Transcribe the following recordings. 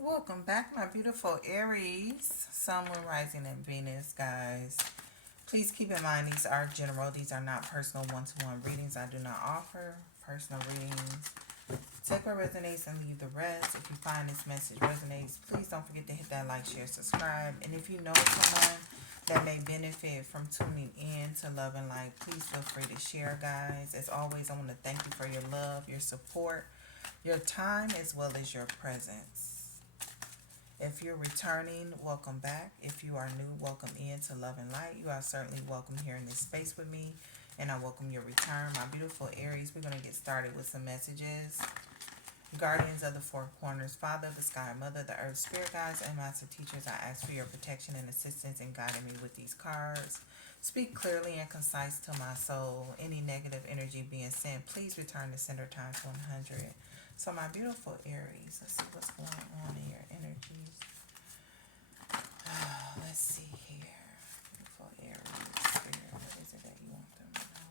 Welcome back, my beautiful Aries, Sun, Moon, Rising, and Venus, guys. Please keep in mind these are general. These are not personal one-to-one readings. I do not offer personal readings. Take what resonates and leave the rest. If you find this message resonates, please don't forget to hit that like, share, subscribe. And if you know someone that may benefit from tuning in to Love and Light, please feel free to share, guys. As always, I want to thank you for your love, your support, your time, as well as your presence. If you're returning, welcome back. If you are new, welcome in to Love and Light. You are certainly welcome here in this space with me, and I welcome your return. My beautiful Aries, we're going to get started with some messages. Guardians of the Four Corners, Father of the Sky, Mother of the Earth, Spirit Guides, and Master Teachers, I ask for your protection and assistance in guiding me with these cards. Speak clearly and concise to my soul. Any negative energy being sent, please return to sender time to 100. So my beautiful Aries, let's see what's going on in your energies. Let's see here. Beautiful Aries, Spirit, what is it that you want them to know?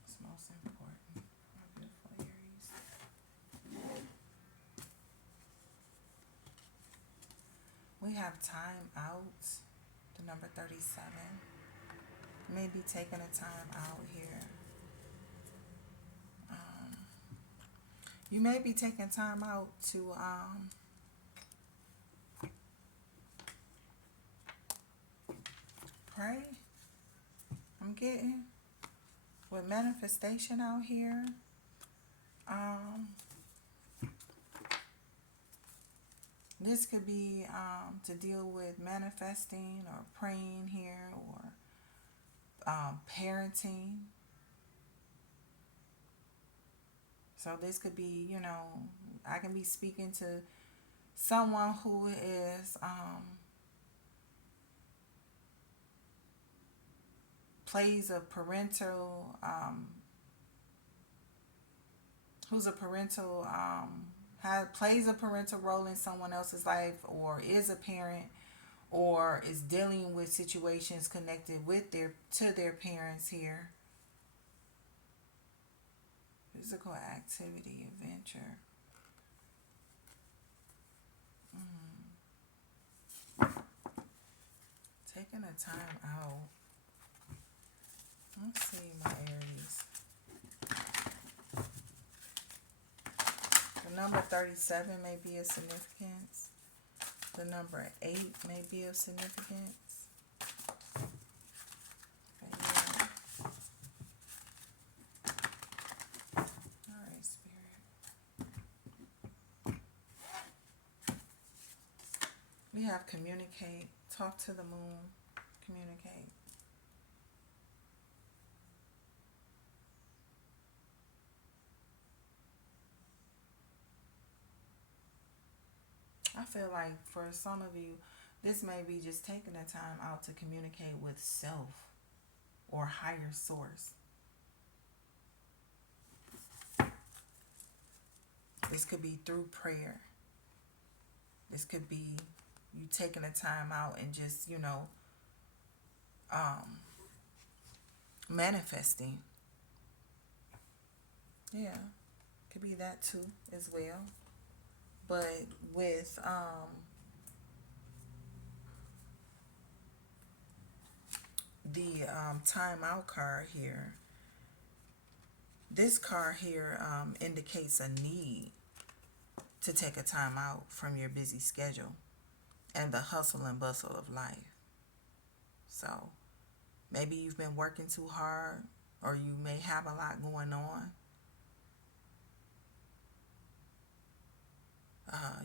What's most important? My beautiful Aries. We have time out, the number 37. Maybe taking a time out here. You may be taking time out to pray. I'm getting with manifestation out here. This could be to deal with manifesting or praying here, or parenting. So this could be, I can be speaking to someone who is plays a parental, who's a parental, plays a parental role in someone else's life, or is a parent, or is dealing with situations connected with their parents here. Physical activity, adventure. Taking a time out. Let's see, my Aries. The number 37 may be of significance. The number 8 may be of significance. Okay, yeah. Alright, Spirit. We have communicate. Talk to the moon. Communicate. I feel like for some of you, this may be just taking the time out to communicate with self or higher source. This could be through prayer. This could be you taking the time out and just, manifesting. Yeah, could be that too as well. But with the timeout card here, this card here indicates a need to take a time out from your busy schedule and the hustle and bustle of life. So maybe you've been working too hard, or you may have a lot going on.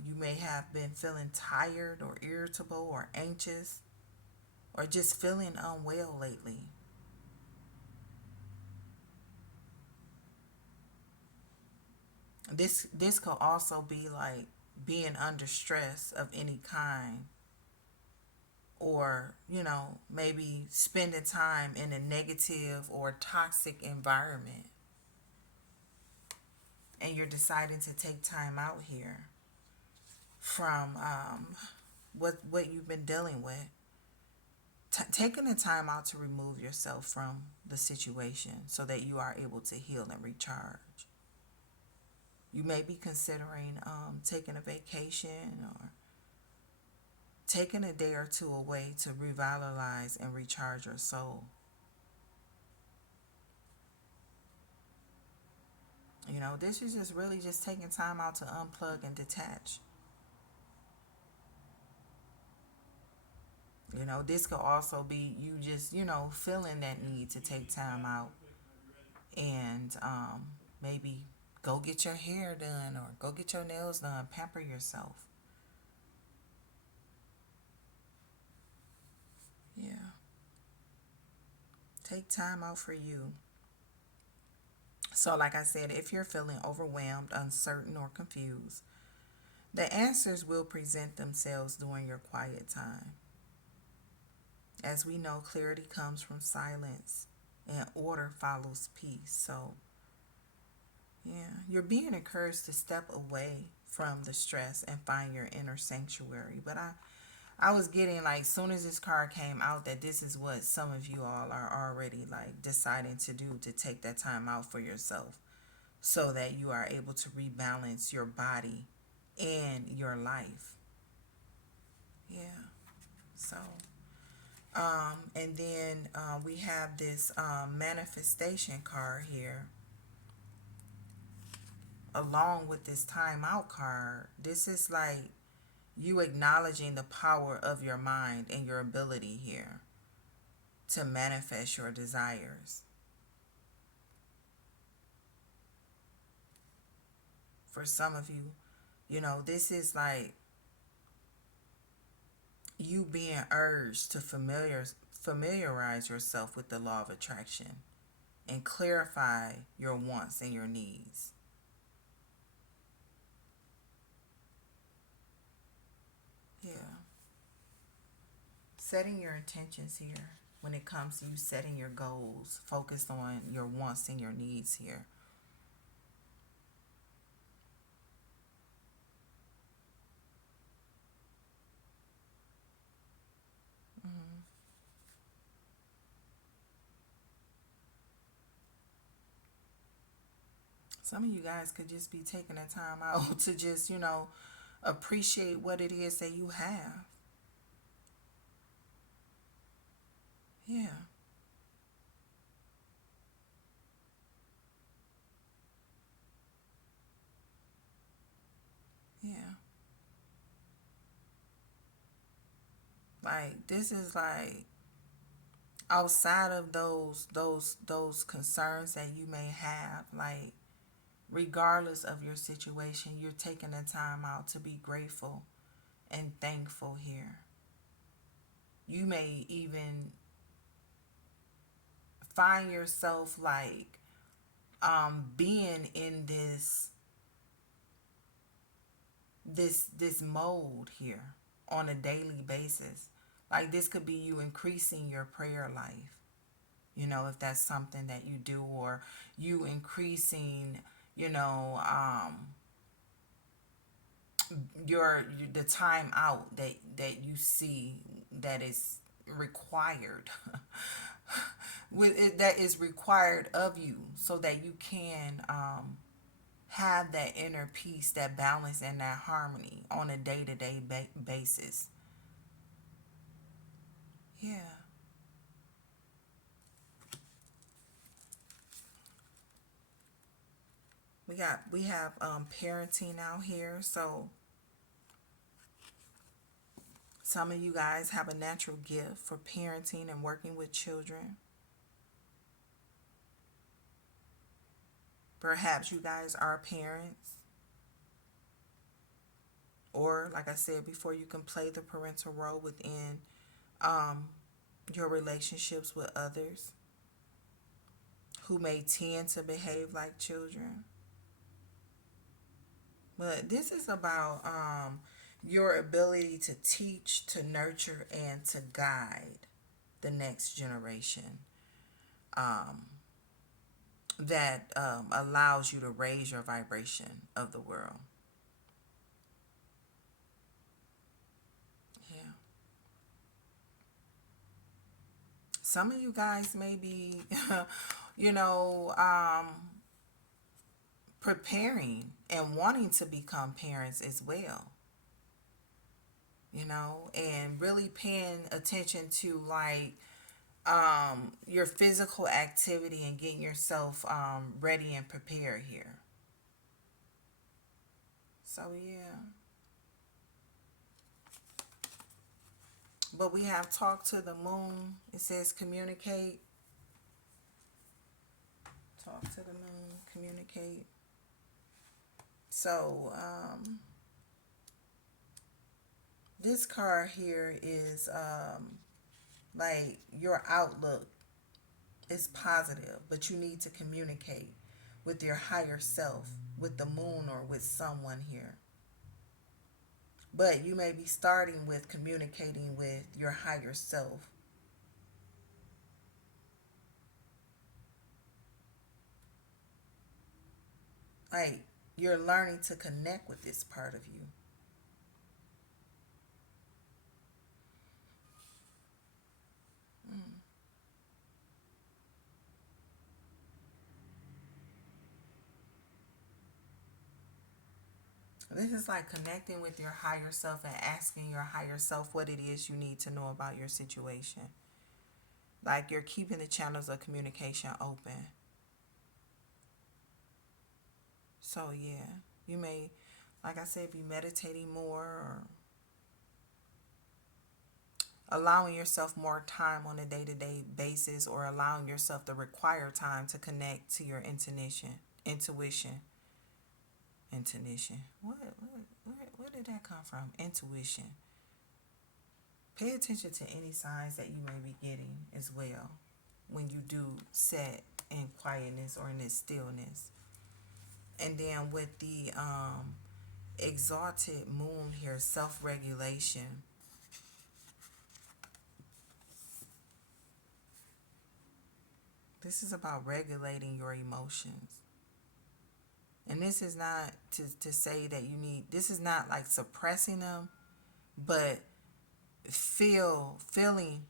You may have been feeling tired or irritable or anxious, or just feeling unwell lately. This could also be like being under stress of any kind, or maybe spending time in a negative or toxic environment, and you're deciding to take time out here from what you've been dealing with. Taking the time out to remove yourself from the situation so that you are able to heal and recharge. You may be considering taking a vacation or taking a day or two away to revitalize and recharge your soul. You know, this is just really just taking time out to unplug and detach. You know, this could also be you just, feeling that need to take time out and maybe go get your hair done or go get your nails done, pamper yourself. Yeah. Take time out for you. So, like I said, if you're feeling overwhelmed, uncertain, or confused, the answers will present themselves during your quiet time. As we know, clarity comes from silence and order follows peace. So, yeah, you're being encouraged to step away from the stress and find your inner sanctuary. But I was getting like, soon as this card came out, that this is what some of you all are already like deciding to do, to take that time out for yourself so that you are able to rebalance your body and your life. Yeah. So, and then we have this manifestation card here along with this timeout card. This is like you acknowledging the power of your mind and your ability here to manifest your desires. For some of you, this is like you being urged to familiarize yourself with the law of attraction and clarify your wants and your needs. Yeah. Setting your intentions here when it comes to you setting your goals, focused on your wants and your needs here. Mm-hmm. Some of you guys could just be taking the time out to just, appreciate what it is that you have. Yeah. Yeah. Like this is like outside of those concerns that you may have, like regardless of your situation, you're taking the time out to be grateful and thankful here. You may even find yourself like being in this mode here on a daily basis. Like this could be you increasing your prayer life, if that's something that you do, or you increasing, you know, the time out that you see that is required with it, that is required of you so that you can have that inner peace, that balance, and that harmony on a day-to-day basis. Yeah. We have parenting out here. So some of you guys have a natural gift for parenting and working with children. Perhaps you guys are parents, or like I said before, you can play the parental role within um, your relationships with others who may tend to behave like children. But this is about your ability to teach, to nurture, and to guide the next generation, um, that allows you to raise your vibration of the world. Yeah. Some of you guys may be, you know, preparing and wanting to become parents as well, you know, and really paying attention to like your physical activity and getting yourself ready and prepared here. So yeah, but we have talk to the moon. It says communicate. Talk to the moon, communicate. So this card here is like your outlook is positive, but you need to communicate with your higher self, with the moon, or with someone here. But you may be starting with communicating with your higher self. Like you're learning to connect with this part of you. Mm. This is like connecting with your higher self and asking your higher self what it is you need to know about your situation. Like you're keeping the channels of communication open. So yeah, you may, like I said, be meditating more or allowing yourself more time on a day-to-day basis, or allowing yourself the required time to connect to your intuition. Where did that come from? Intuition. Pay attention to any signs that you may be getting as well when you do sit in quietness or in this stillness. And then with the exalted moon here, self-regulation. This is about regulating your emotions. And this is not to say that you need, this is not like suppressing them, but feeling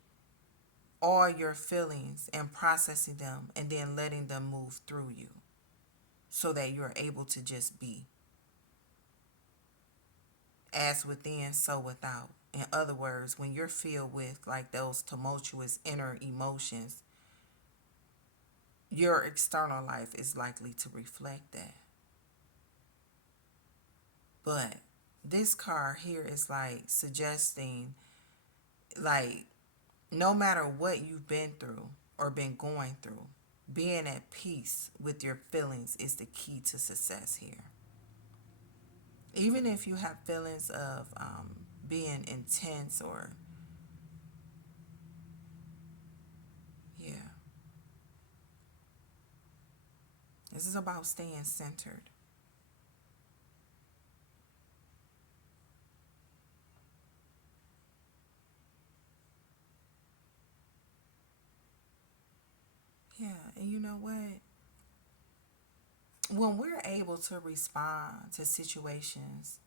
all your feelings and processing them and then letting them move through you so that you're able to just be. As within, so without. In other words, when you're filled with like those tumultuous inner emotions, your external life is likely to reflect that. But this card here is like suggesting, like, no matter what you've been through or been going through, being at peace with your feelings is the key to success here. Even if you have feelings of being intense or, yeah, this is about staying centered. Yeah, and you know what? When we're able to respond to situations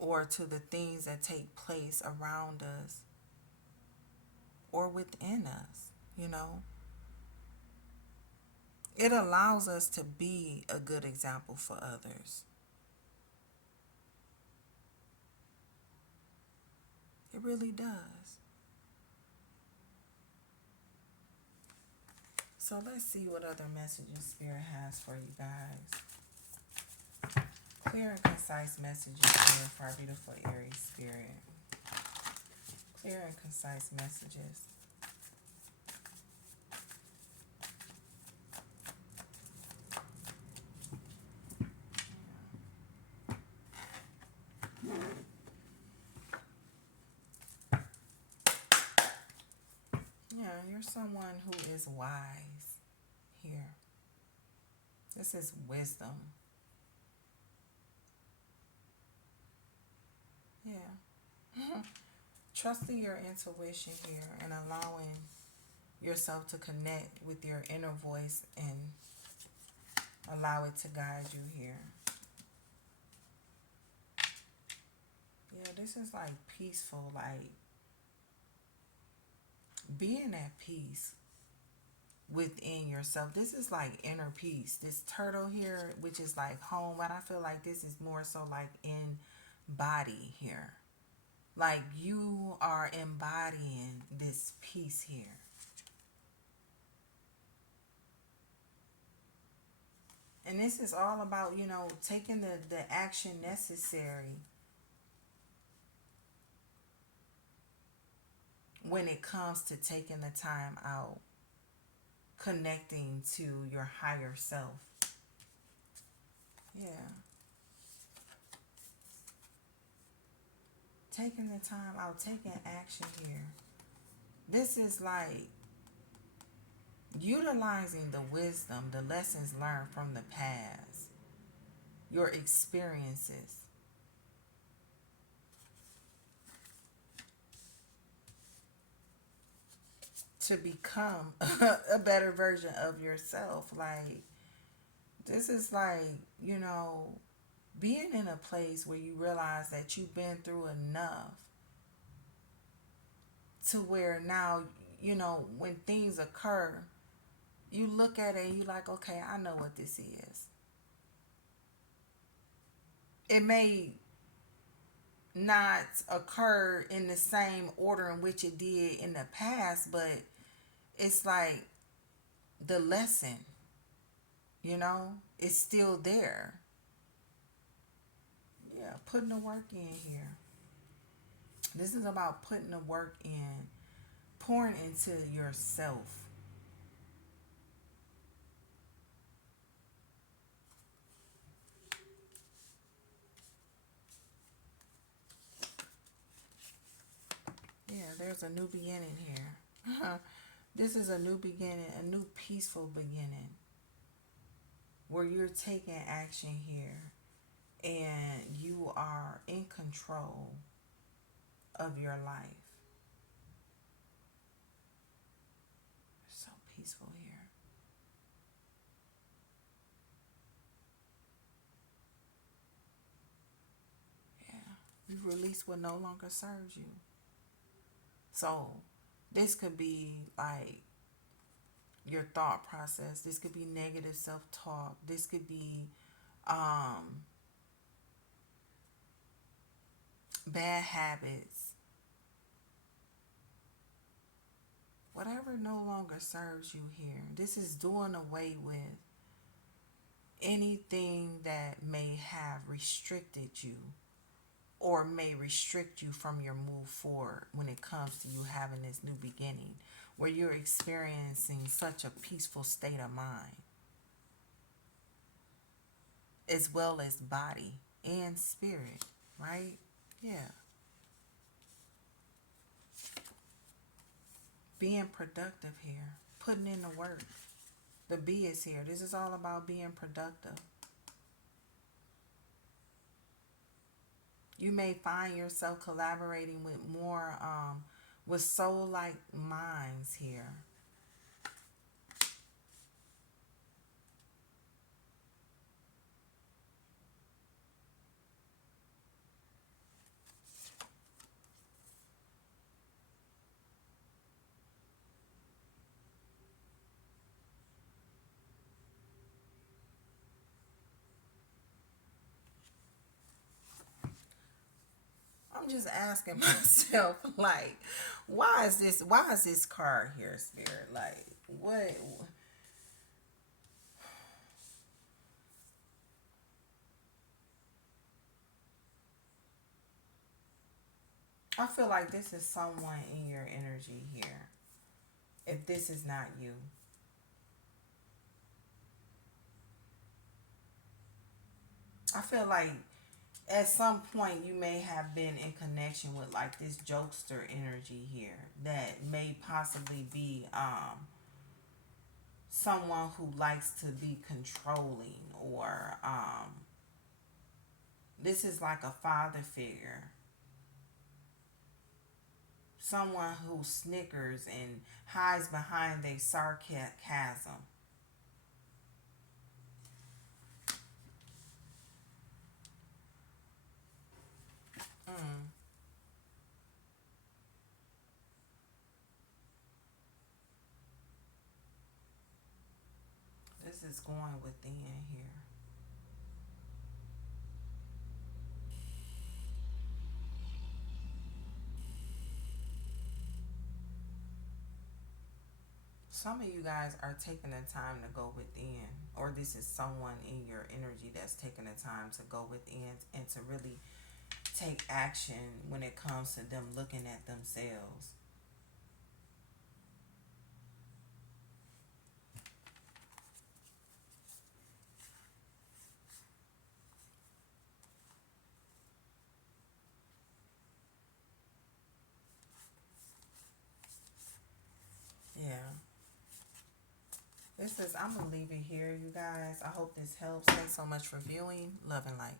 or to the things that take place around us or within us, you know, it allows us to be a good example for others. It really does. So let's see what other messages Spirit has for you guys. Clear and concise messages here for our beautiful Aries Spirit. Clear and concise messages. Yeah, you're someone who is wise here. This is wisdom. Yeah. Trusting your intuition here and allowing yourself to connect with your inner voice and allow it to guide you here. Yeah, this is like peaceful, like being at peace within yourself. This is like inner peace. This turtle here, which is like home, but I feel like this is more so like in body here. Like you are embodying this peace here. And this is all about, taking the action necessary when it comes to taking the time out, connecting to your higher self. Yeah. Taking the time out, taking action here. This is like utilizing the wisdom, the lessons learned from the past, your experiences, to become a better version of yourself. Like, this is like, you know, being in a place where you realize that you've been through enough to where now, when things occur, you look at it and you're like, okay, I know what this is. It may not occur in the same order in which it did in the past, but it's like the lesson, it's still there. Yeah, putting the work in here. This is about putting the work in, pouring into yourself. Yeah, there's a new beginning here. This is a new beginning, a new peaceful beginning where you're taking action here and you are in control of your life. So peaceful here. Yeah. You release what no longer serves you. So this could be like your thought process. This could be negative self-talk. This could be um, bad habits. Whatever no longer serves you here. This is doing away with anything that may have restricted you or may restrict you from your move forward when it comes to you having this new beginning where you're experiencing such a peaceful state of mind as well as body and spirit, right? Yeah. Being productive here, putting in the work. The B is here. This is all about being productive. You may find yourself collaborating with more, with soul-like minds here. I'm just asking myself, like, why is this card here, Spirit? Like, what? I feel like this is someone in your energy here. If this is not you, I feel like at some point you may have been in connection with like this jokester energy here that may possibly be someone who likes to be controlling, or this is like a father figure, someone who snickers and hides behind their sarcasm. Mm. this is going within here. Some of you guys are taking the time to go within, or this is someone in your energy that's taking the time to go within and to really take action when it comes to them looking at themselves. Yeah. I'm going to leave it here, you guys. I hope this helps. Thanks so much for viewing. Love and light.